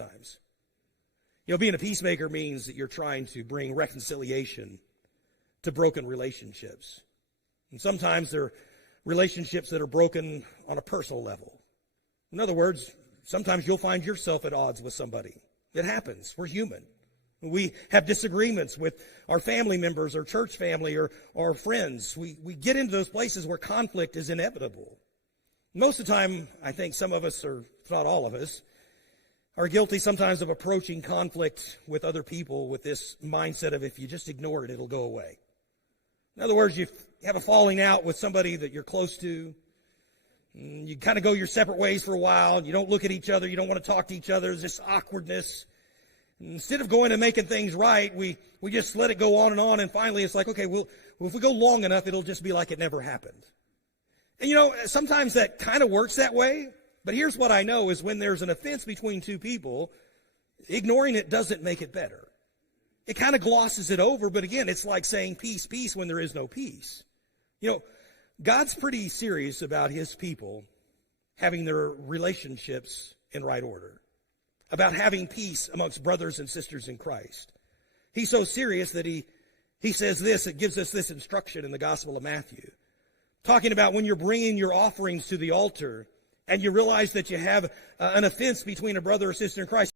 sometimes. You know, being a peacemaker means that you're trying to bring reconciliation to broken relationships. And sometimes they're relationships that are broken on a personal level. In other words, sometimes you'll find yourself at odds with somebody. It happens. We're human. We have disagreements with our family members, or church family, or our friends. We get into those places where conflict is inevitable. Most of the time, I think some of us, or if not all of us, are guilty sometimes of approaching conflict with other people with this mindset of, if you just ignore it, it'll go away. In other words, you have a falling out with somebody that you're close to. You kind of go your separate ways for a while. You don't look at each other. You don't want to talk to each other. There's this awkwardness. Instead of going and making things right, we just let it go on, and finally it's like, okay, well, if we go long enough, it'll just be like it never happened. And you know, sometimes that kind of works that way, but here's what I know is when there's an offense between two people, ignoring it doesn't make it better. It kind of glosses it over, but again, it's like saying peace, peace when there is no peace. You know, God's pretty serious about his people having their relationships in right order, about having peace amongst brothers and sisters in Christ. He's so serious that he says this, it gives us this instruction in the Gospel of Matthew, talking about when you're bringing your offerings to the altar and you realize that you have an offense between a brother or sister in Christ.